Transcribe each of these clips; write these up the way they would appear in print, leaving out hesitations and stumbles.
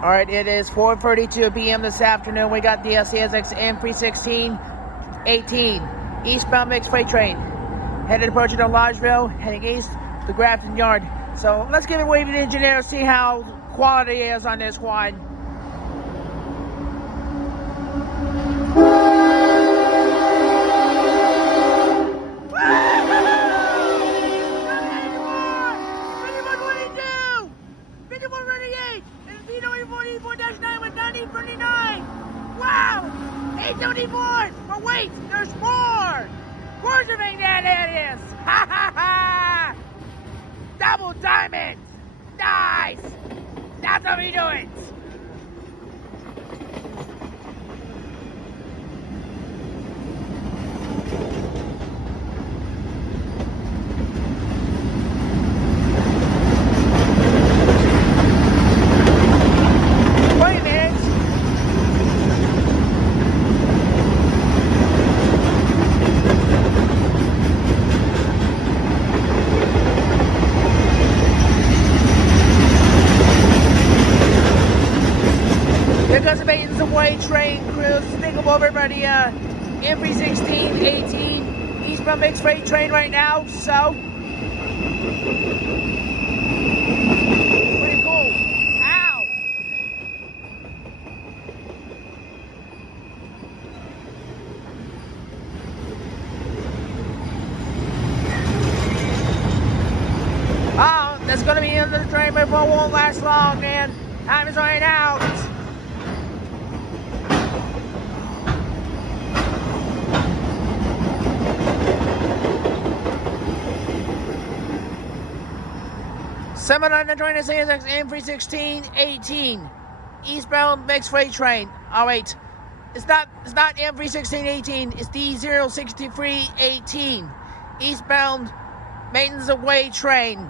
All right, it is 4:32 p.m. this afternoon. We got the CSX m316-18 eastbound mixed freight train headed approaching on Lodgeville, heading east to Grafton Yard. So let's give it a wave to the engineer, see how quality is on this one. Wow! 874! But wait, there's more! Quartermain that is! Ha ha ha! Double diamonds! Nice! That's how we do it! Wait a minute! Here goes the Baton's away train crew. Think of over by the m316-18 eastbound mixed freight train right now. So pretty cool. Ow! Oh, that's gonna be into the train, but it won't last long, man. Time is running out. Someone on the train is CSX m316-18 eastbound mixed freight train. Oh wait, it's not m316-18. It's D063-18 eastbound maintenance away train.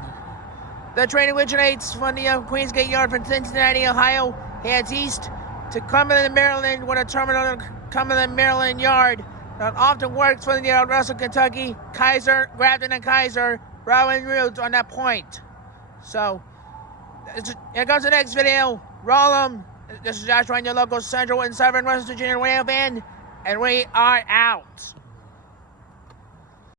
The train originates from the Queensgate Yard from Cincinnati, Ohio, heads east to Cumberland, Maryland, with a terminal in Cumberland, Maryland Yard. It often works for the Russell, Kentucky, Kaiser, Grafton, and Kaiser railway routes on that point. So, here comes the next video. Roll 'em. This is Josh Ryan, your local Central and Southern West Virginia rail fan, and we are out.